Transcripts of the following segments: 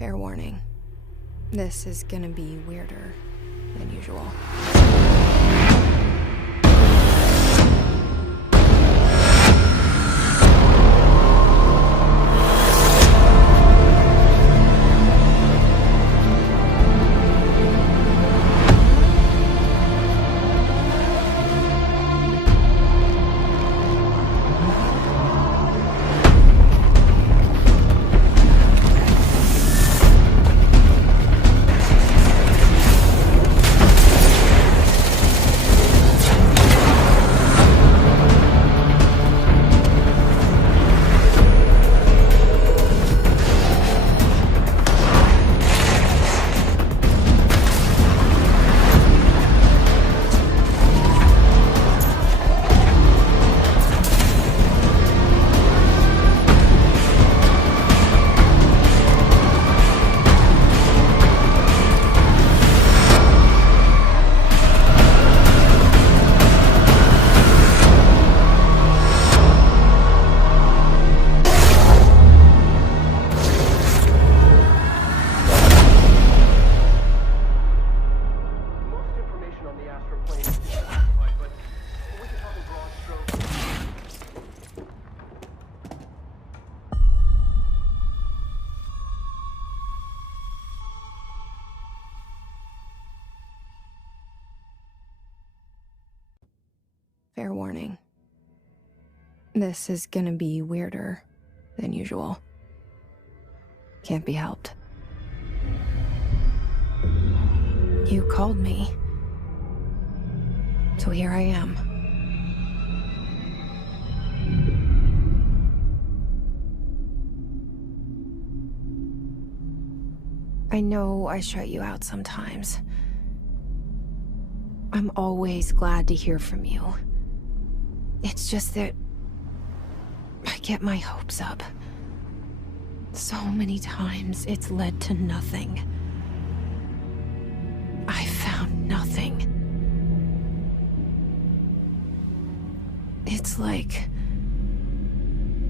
Fair warning. This is gonna be weirder than usual. Fair warning. This is gonna be weirder than usual. Can't be helped. You called me. So here I am. I know I shut you out sometimes. I'm always glad to hear from you. It's just that I get my hopes up. So many times it's led to nothing. I found nothing. It's like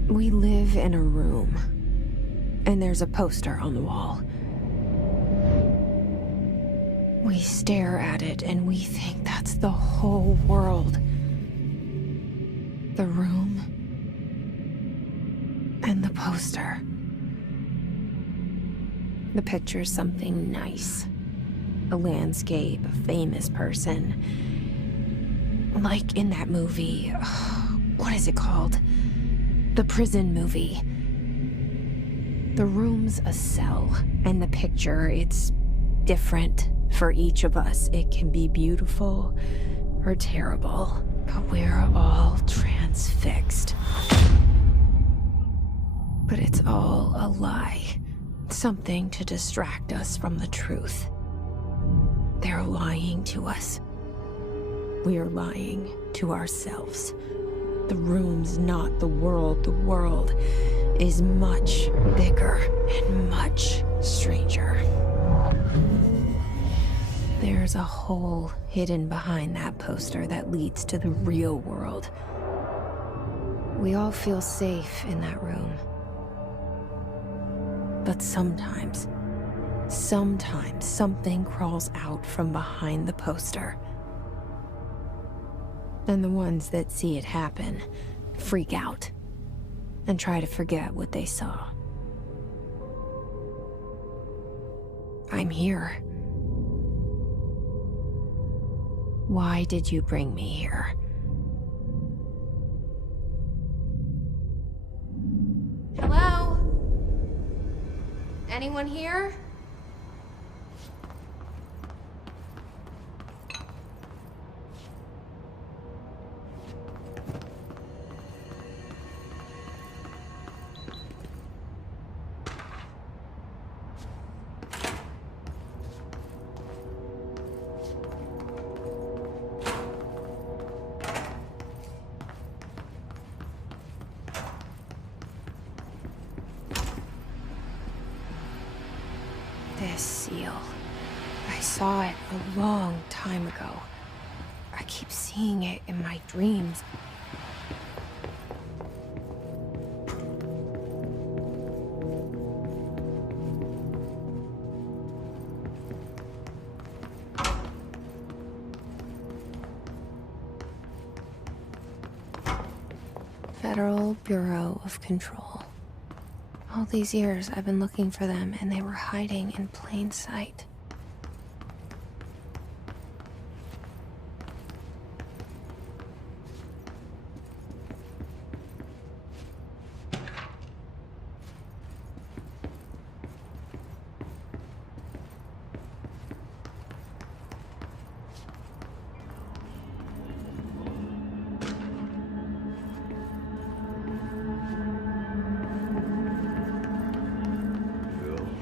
we live in a room, and there's a poster on the wall. We stare at it and we think that's the whole world. The room and the poster. The picture's something nice. A landscape, a famous person. Like in that movie, what is it called? The prison movie. The room's a cell, and the picture, it's different for each of us. It can be beautiful or terrible, but we're all transfixed. But it's all a lie. Something to distract us from the truth. They're lying to us. We're lying to ourselves. The room's not the world. The world is much bigger and much stranger. There's a hole hidden behind that poster that leads to the real world. We all feel safe in that room. But sometimes something crawls out from behind the poster. And the ones that see it happen freak out and try to forget what they saw. I'm here. Why did you bring me here? Hello? Anyone here? This seal. I saw it a long time ago. I keep seeing it in my dreams. Federal Bureau of Control. All these years I've been looking for them, and they were hiding in plain sight.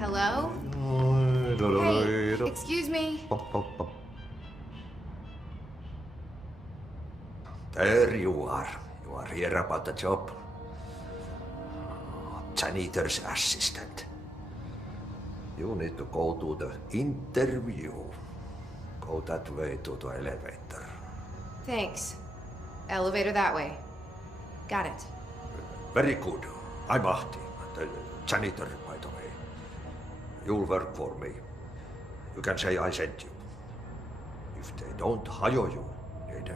Hello? Hey, excuse me. There you are. You are here about the job. Janitor's assistant. You need to go to the interview. Go that way to the elevator. Thanks. Elevator that way. Got it. Very good. I'm Ahti, the janitor, by the way. You'll work for me. You can say I sent you. If they don't hire you, then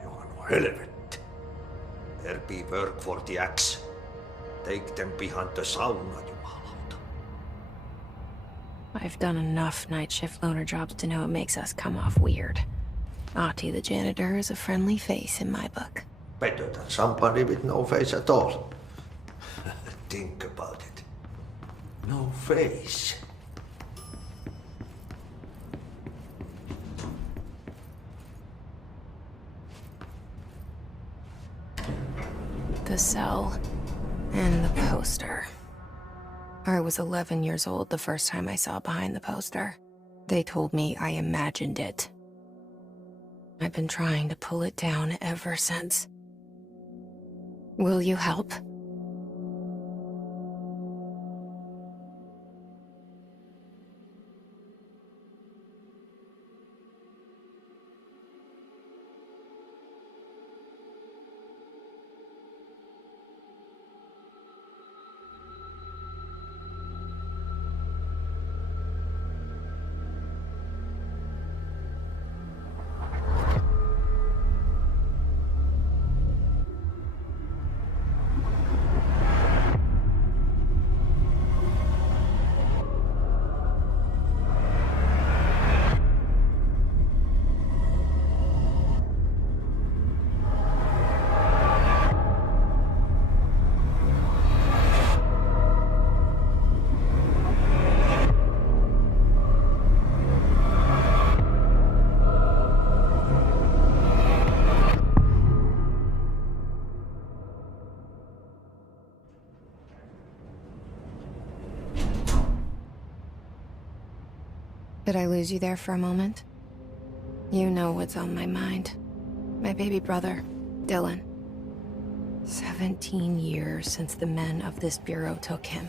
you are no helvet. There be work for the axe. Take them behind the sauna, jumalauta. I've done enough night shift loner jobs to know it makes us come off weird. Ahti the janitor is a friendly face in my book. Better than somebody with no face at all. Think about it. No face. The cell and the poster. I was 11 years old the first time I saw behind the poster. They told me I imagined it. I've been trying to pull it down ever since. Will you help? Did I lose you there for a moment? You know what's on my mind. My baby brother, Dylan. 17 years since the men of this bureau took him.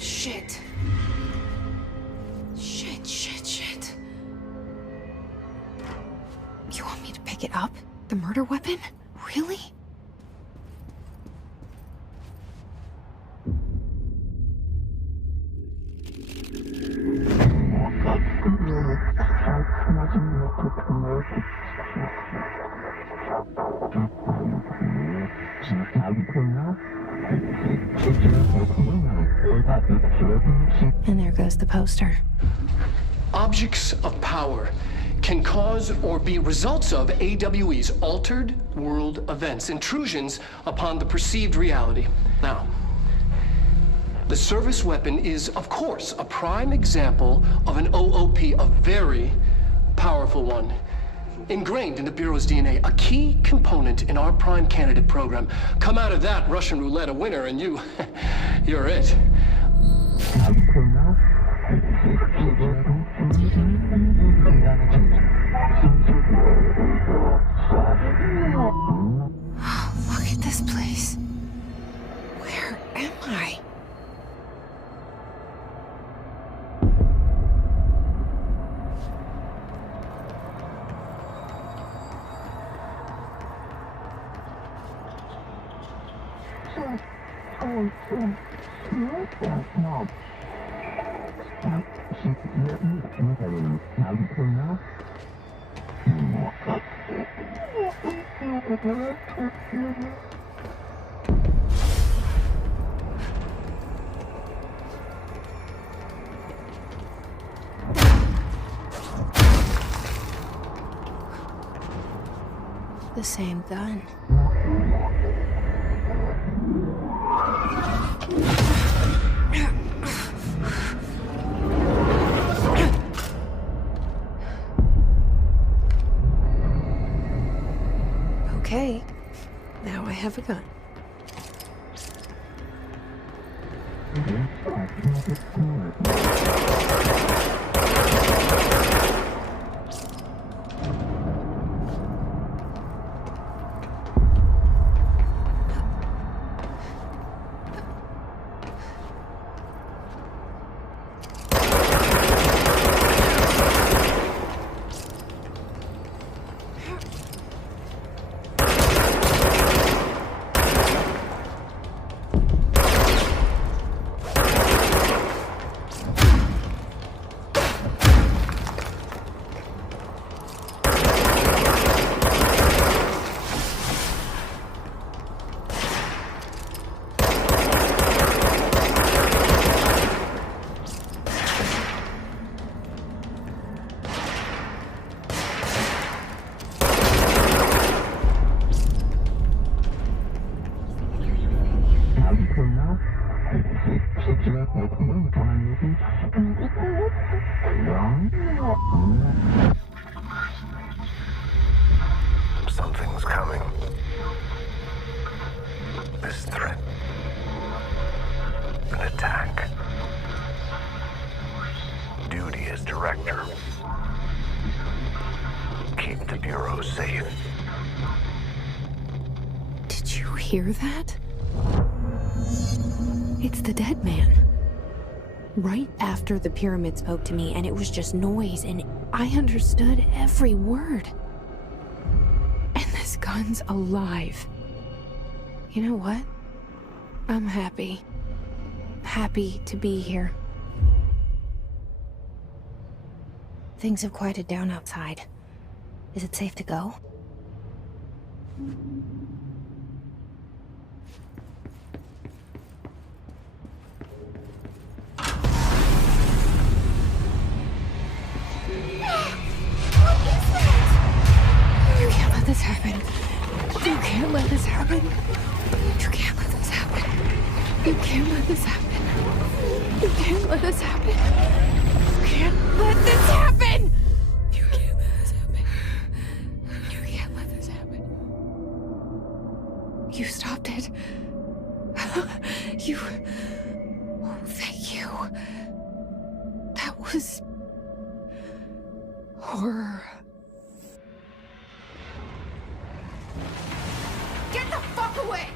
Shit. Shit. You want me to pick it up? The murder weapon? Really? And there goes the poster. Objects of power can cause or be results of AWE's altered world events, intrusions upon the perceived reality. Now, the service weapon is, of course, a prime example of an OOP, a very powerful one. ingrained in the Bureau's DNA, a key component in our prime candidate program. Come out of that Russian roulette a winner, and you're it. Look at this place. Where am I? The same gun. Okay, now I have a gun. Something's coming. This threat. An attack. Duty as director. Keep the Bureau safe. Did you hear that? It's the dead man. Right after the pyramid spoke to me, and it was just noise, and I understood every word. And this gun's alive. You know what? I'm happy. Happy to be here. Things have quieted down outside. Is it safe to go? You can't let this happen. You can't let this happen. You can't let this happen. You can't let this happen. You can't let this happen. You can't let this happen. You can't let this happen. You can't let this happen. You stopped it. You... Oh, thank you. That was... horror. Get the fuck away!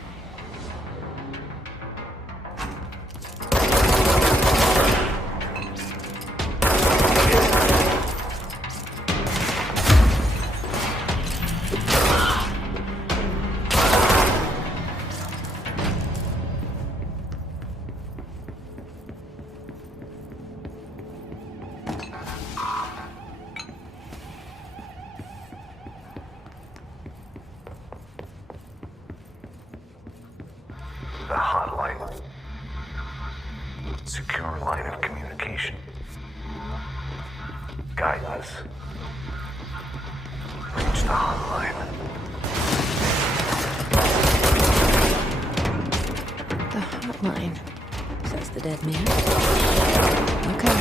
The hotline. Secure line of communication. Guide us. Reach the hotline. The hotline, says the dead man. Okay.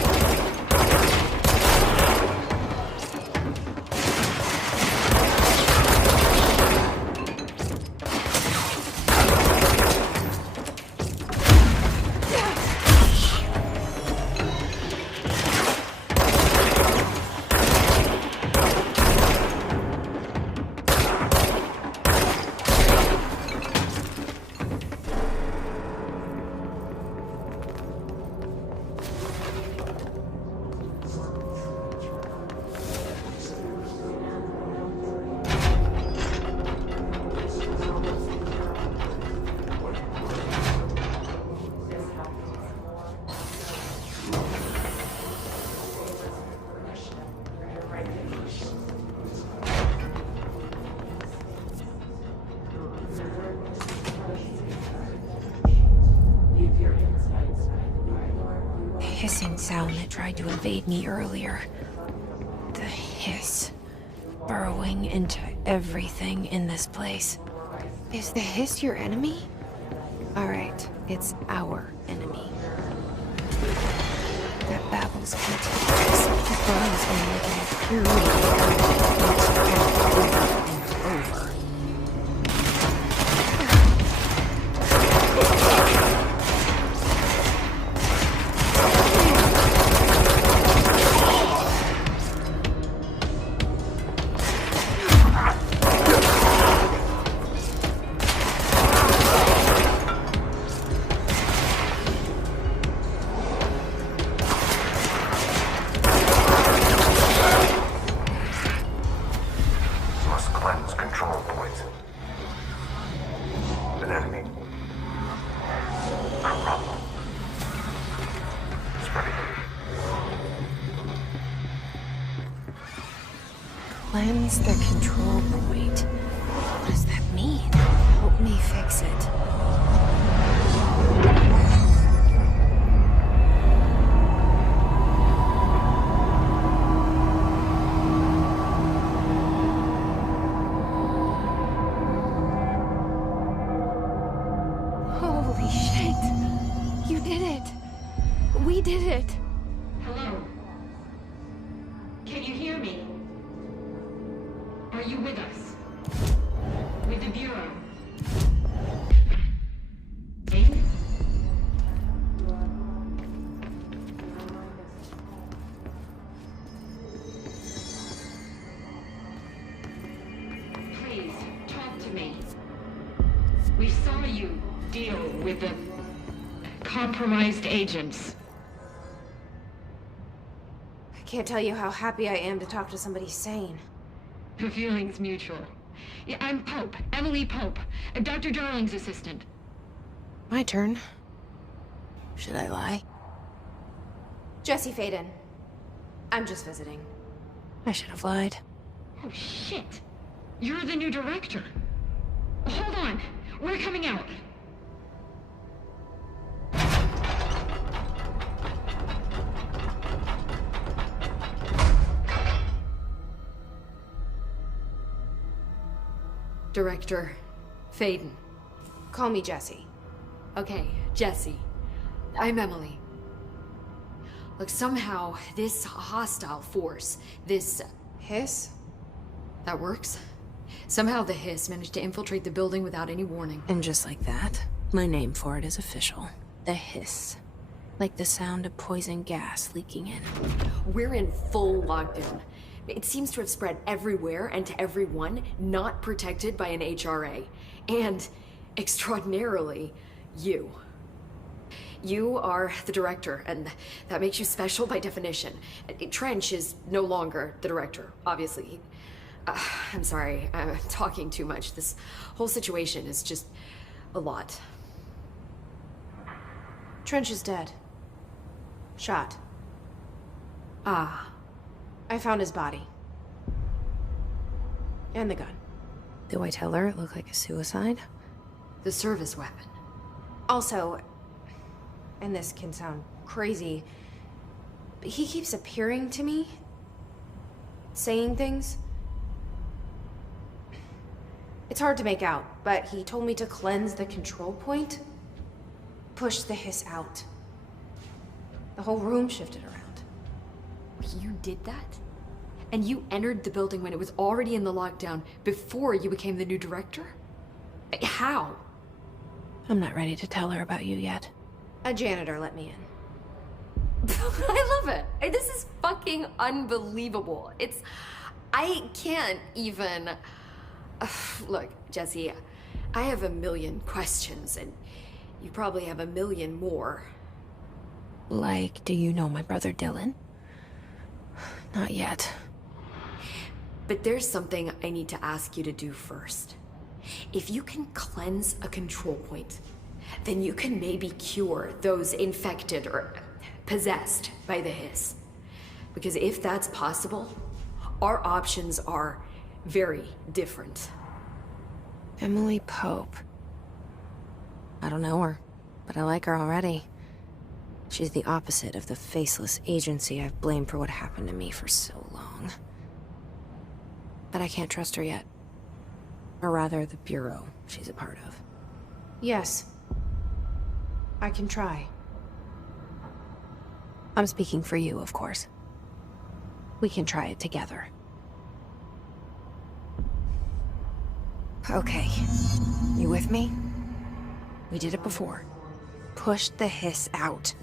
hissing sound that tried to invade me earlier. The hiss. Burrowing into everything in this place. Is the hiss your enemy? Alright, it's our enemy. That babble's contagious. It burns in like an infuriating over and over. Cleanse the control point. What does that mean? Help me fix it. Holy shit! You did it! We did it! Hello? Can you hear me? Are you with us? With the Bureau? Eh? Please, talk to me. We saw you deal with the compromised agents. I can't tell you how happy I am to talk to somebody sane. The feeling's mutual. Yeah, I'm Pope, Emily Pope, Dr. Darling's assistant. My turn. Should I lie? Jesse Faden. I'm just visiting. I should have lied. Oh, shit. You're the new director. Hold on. We're coming out. Director Faden. Call me Jesse. Okay, Jesse. I'm Emily. Look, somehow this hostile force, this... Hiss? that works? Somehow the hiss managed to infiltrate the building without any warning. And just like that, my name for it is official. The hiss. Like the sound of poison gas leaking in. We're in full lockdown. It seems to have spread everywhere and to everyone not protected by an HRA. And, extraordinarily, you. You are the director, and that makes you special by definition. Trench is no longer the director, obviously. I'm sorry, I'm talking too much. This whole situation is just a lot. Trench is dead. Shot. Ah. I found his body. And the gun. Do I tell her it looked like a suicide? The service weapon. Also, and this can sound crazy, but he keeps appearing to me, saying things. It's hard to make out, but he told me to cleanse the control point, push the hiss out. The whole room shifted around. You did that? And you entered the building when it was already in the lockdown before you became the new director? How? I'm not ready to tell her about you yet. A janitor let me in. I love it. This is fucking unbelievable. I can't even... Look, Jesse, I have a million questions, and you probably have a million more. Like, do you know my brother Dylan? Not yet. But there's something I need to ask you to do first. If you can cleanse a control point, then you can maybe cure those infected or possessed by the hiss. Because if that's possible, our options are very different. Emily Pope. I don't know her, but I like her already. She's the opposite of the faceless agency I've blamed for what happened to me for so long. But I can't trust her yet. Or rather, the Bureau she's a part of. Yes. I can try. I'm speaking for you, of course. We can try it together. Okay. You with me? We did it before. Push the hiss out.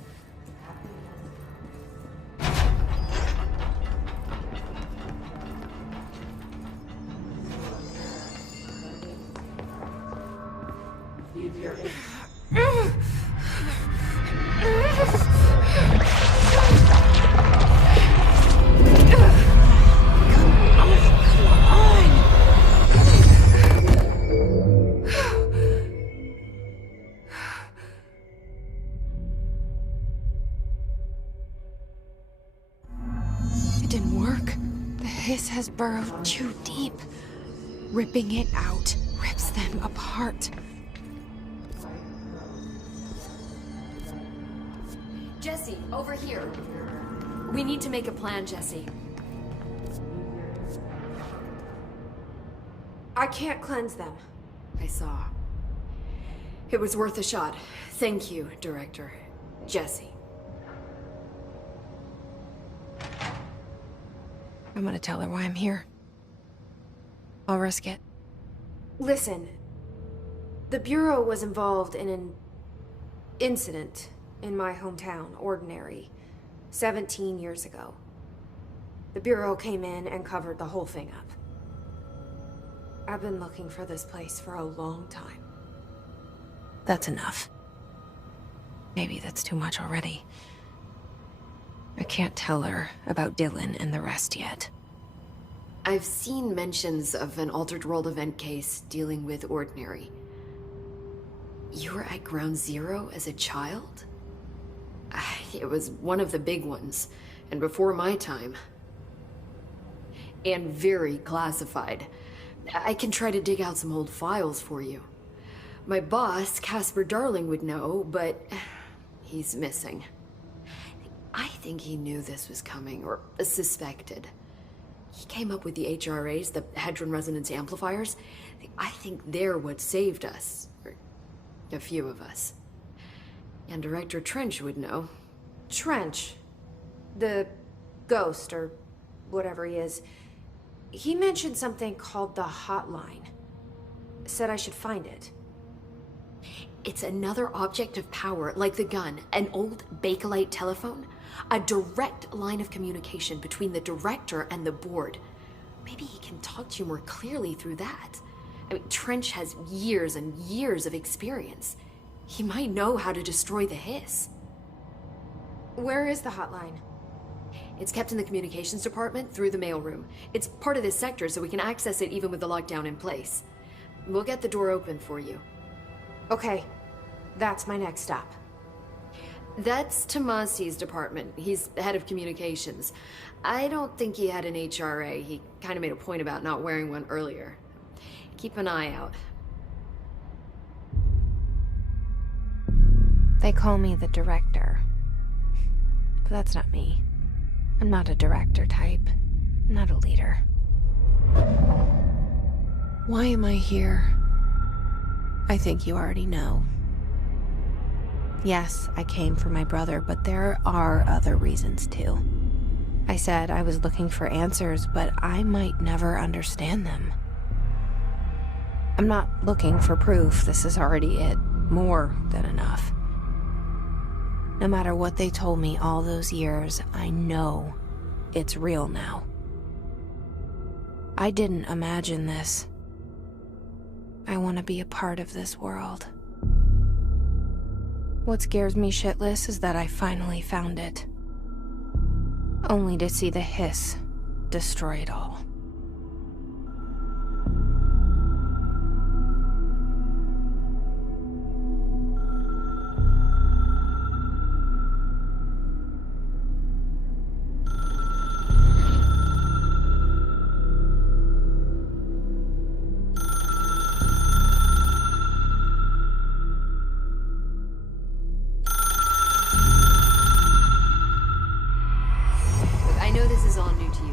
It didn't work. The hiss has burrowed too deep. Ripping it out rips them apart. Jesse, over here. We need to make a plan, Jesse. I can't cleanse them. I saw. It was worth a shot. Thank you, Director. Jesse. I'm gonna tell her why I'm here. I'll risk it. Listen. The Bureau was involved in an incident in my hometown, Ordinary, 17 years ago. The Bureau came in and covered the whole thing up. I've been looking for this place for a long time. That's enough. Maybe that's too much already. I can't tell her about Dylan and the rest yet. I've seen mentions of an Altered World event case dealing with Ordinary. You were at Ground Zero as a child? It was one of the big ones, and before my time. And very classified. I can try to dig out some old files for you. My boss, Casper Darling, would know, but he's missing. I think he knew this was coming, or suspected. He came up with the HRAs, the Hadron Resonance Amplifiers. I think they're what saved us. Or a few of us. And Director Trench would know. Trench. The ghost, or whatever he is. He mentioned something called the Hotline. Said I should find it. It's another object of power, like the gun, an old Bakelite telephone. A direct line of communication between the director and the board. Maybe he can talk to you more clearly through that. I mean, Trench has years and years of experience. He might know how to destroy the hiss. Where is the hotline? It's kept in the communications department through the mailroom. It's part of this sector, so we can access it even with the lockdown in place. We'll get the door open for you. Okay, that's my next stop. That's Tomasi's department. He's head of communications. I don't think he had an HRA. He kind of made a point about not wearing one earlier. Keep an eye out. They call me the director. But that's not me. I'm not a director type. I'm not a leader. Why am I here? I think you already know. Yes, I came for my brother, but there are other reasons too. I said I was looking for answers, but I might never understand them. I'm not looking for proof. This is already it. More than enough. No matter what they told me all those years, I know it's real now. I didn't imagine this. I want to be a part of this world. What scares me shitless is that I finally found it. Only to see the hiss destroy it all.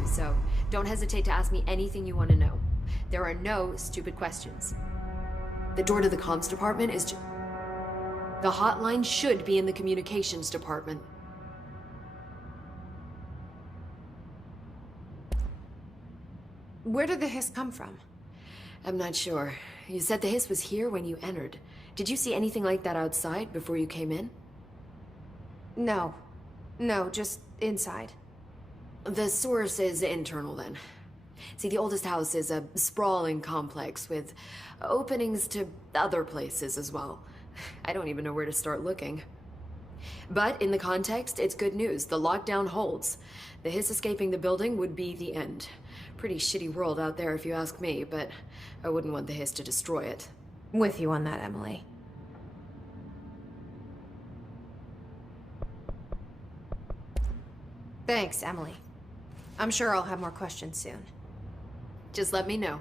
so don't hesitate to ask me anything you want to know. There are no stupid questions. The door to the comms department is the hotline should be in the communications department. Where did the hiss come from? I'm not sure. You said the hiss was here when you entered. Did you see anything like that outside before you came in? No. No, just inside. The source is internal, then. See, the oldest house is a sprawling complex with openings to other places as well. I don't even know where to start looking. But in the context, it's good news. The lockdown holds. The hiss escaping the building would be the end. Pretty shitty world out there if you ask me, but I wouldn't want the hiss to destroy it. With you on that, Emily. Thanks, Emily. I'm sure I'll have more questions soon. Just let me know.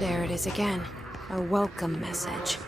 There it is again. A welcome message.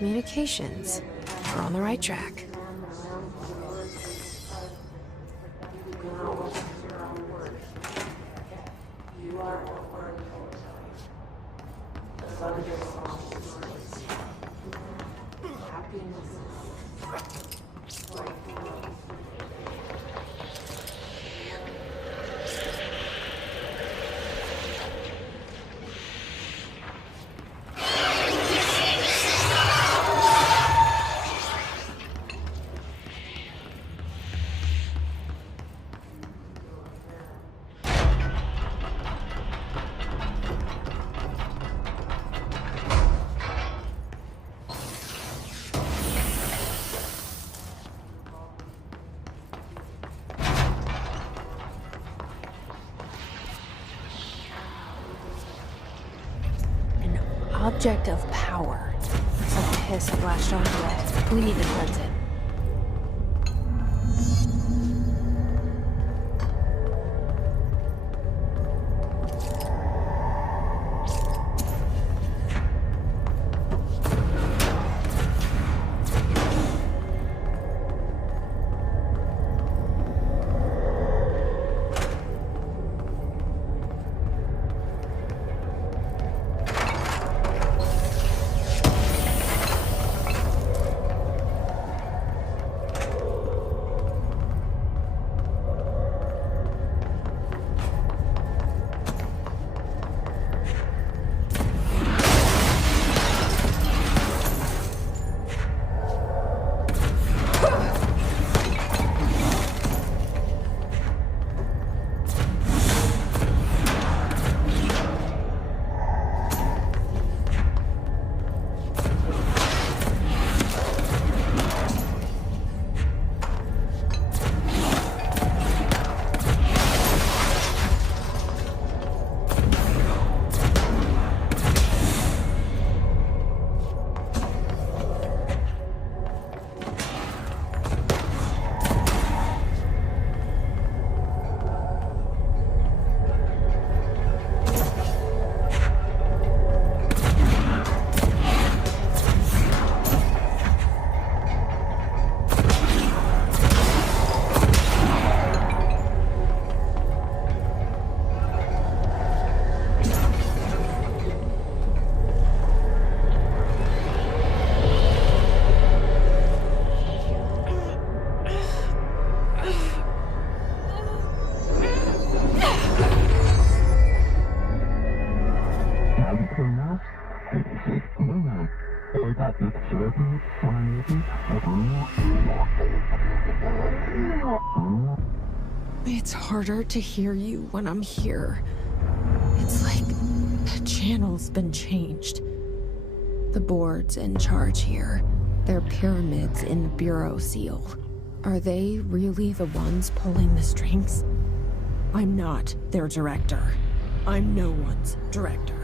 communications. We're on the right track. Object of power. Looks like the hiss had latched onto it. We need to cleanse it. It's harder to hear you when I'm here. It's like the channel's been changed. The board's in charge here. They're pyramids in the Bureau seal. Are they really the ones pulling the strings? I'm not their director. I'm no one's director.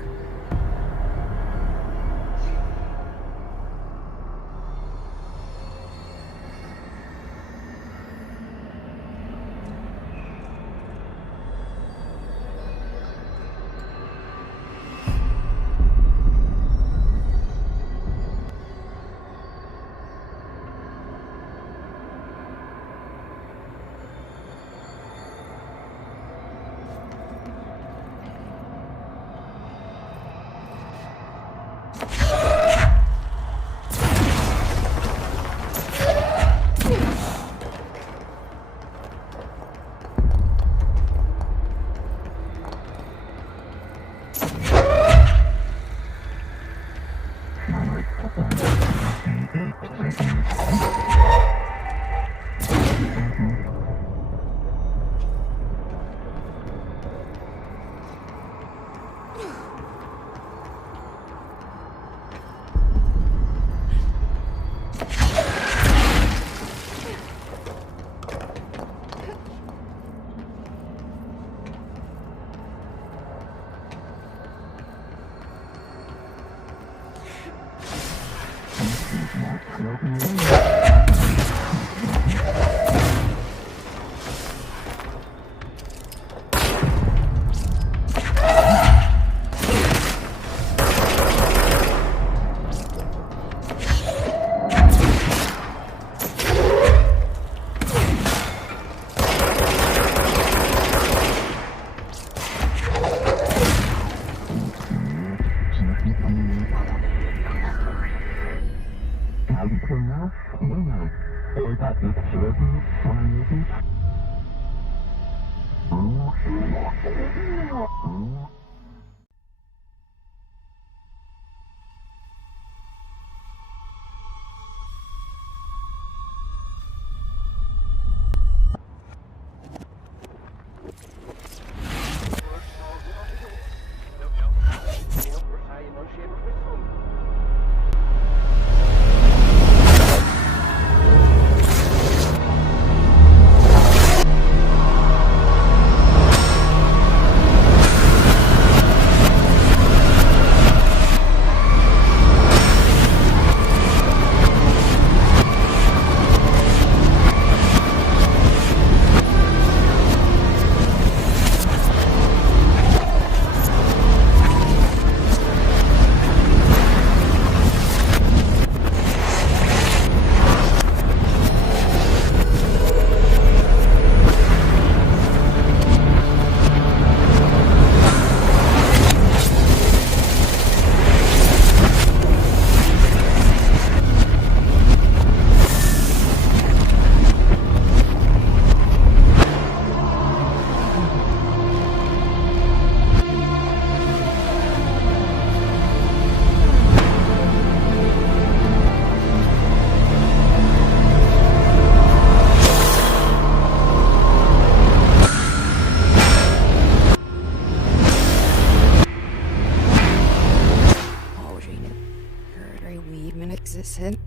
Existed.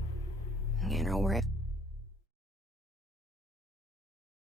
You know where